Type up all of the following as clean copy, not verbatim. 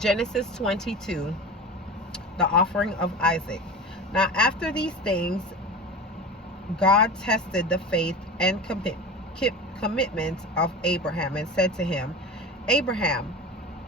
Genesis 22, the offering of Isaac. Now, after these things, God tested the faith and commitment of Abraham and said to him, Abraham.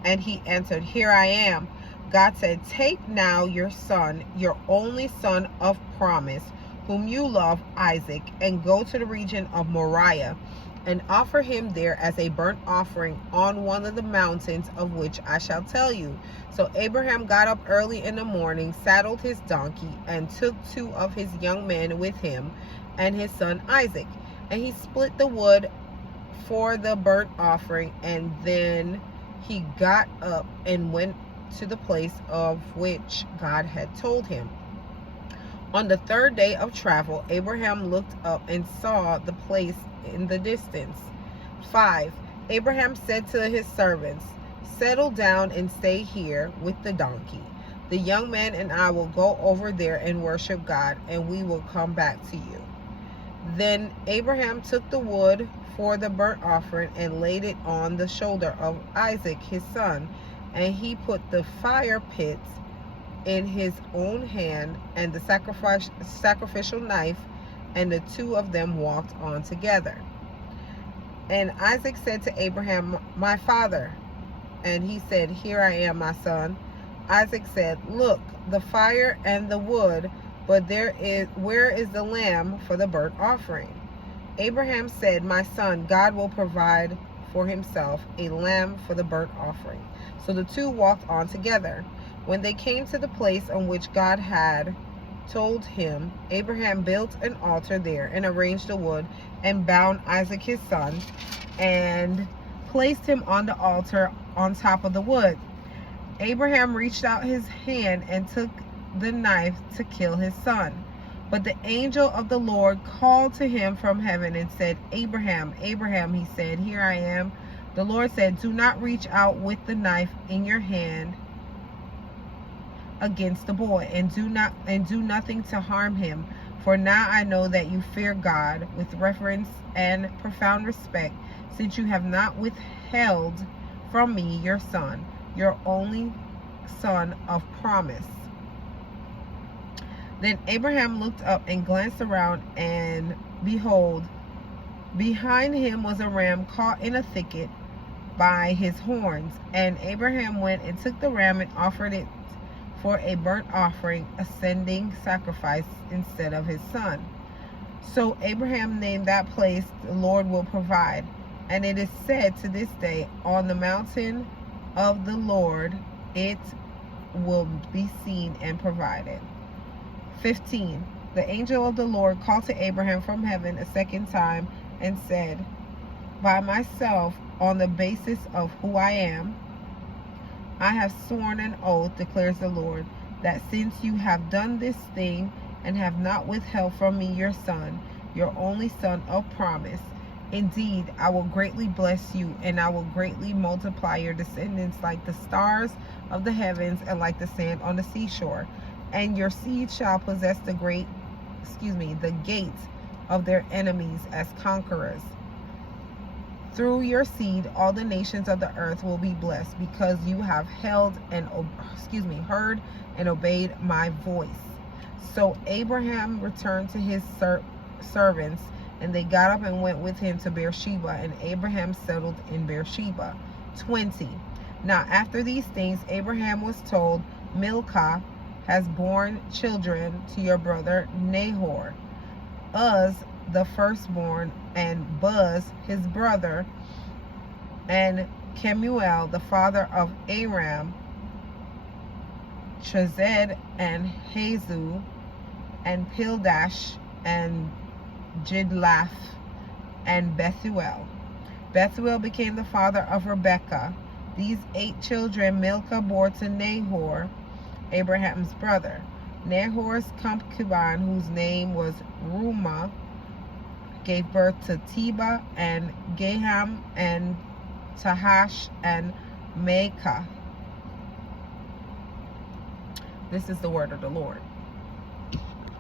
And he answered, Here I am. God said, Take now your son, your only son of promise, whom you love, Isaac, and go to the region of Moriah, and offer him there as a burnt offering on one of the mountains of which I shall tell you. So Abraham got up early in the morning, saddled his donkey, and took 2 of his young men with him, and his son Isaac. And he split the wood for the burnt offering, and then he got up and went to the place of which God had told him. On the 3rd day of travel, Abraham looked up and saw the place in the distance. 5. Abraham said to his servants, Settle down and stay here with the donkey. The young man and I will go over there and worship God, and we will come back to you. Then Abraham took the wood for the burnt offering and laid it on the shoulder of Isaac his son, and he put the fire pits in his own hand and the sacrificial knife, and the 2 of them walked on together. And Isaac said to Abraham, My father. And he said, Here I am, my son. Isaac said, Look, the fire and the wood, but where is the lamb for the burnt offering? Abraham said, My son, God will provide for himself a lamb for the burnt offering. So the 2 walked on together. When they came to the place on which God had told him, Abraham built an altar there and arranged the wood and bound Isaac his son and placed him on the altar on top of the wood. Abraham reached out his hand and took the knife to kill his son. But the angel of the Lord called to him from heaven and said, Abraham, Abraham. He said, Here I am. The Lord said, Do not reach out with the knife in your hand against the boy, and do nothing to harm him. For now I know that you fear God with reverence and profound respect, since you have not withheld from me your son, your only son of promise. Then Abraham looked up and glanced around, and behold, behind him was a ram caught in a thicket by his horns. And Abraham went and took the ram and offered it for a burnt offering, ascending sacrifice instead of his son. So Abraham named that place, The Lord Will Provide. And it is said to this day, On the mountain of the Lord it will be seen and provided. 15. The angel of the Lord called to Abraham from heaven a second time and said, By myself, on the basis of who I am, I have sworn an oath, declares the Lord, that since you have done this thing and have not withheld from me your son, your only son of promise, indeed, I will greatly bless you, and I will greatly multiply your descendants like the stars of the heavens and like the sand on the seashore. And your seed shall possess the gates of their enemies as conquerors. Through your seed, all the nations of the earth will be blessed, because you have heard and obeyed my voice. So Abraham returned to his servants, and they got up and went with him to Beersheba, and Abraham settled in Beersheba. 20. Now after these things, Abraham was told, Milcah has borne children to your brother Nahor, Uz the firstborn, and Buz his brother, and Kemuel the father of Aram, Chesed and Hazu, and Pildash, and Jidlaph, and Bethuel. Bethuel became the father of Rebekah. These 8 children Milcah bore to Nahor, Abraham's brother. Nahor's concubine, whose name was Reumah, gave birth to Teba and Gaham and Tahash and Maacah. This is the word of the Lord.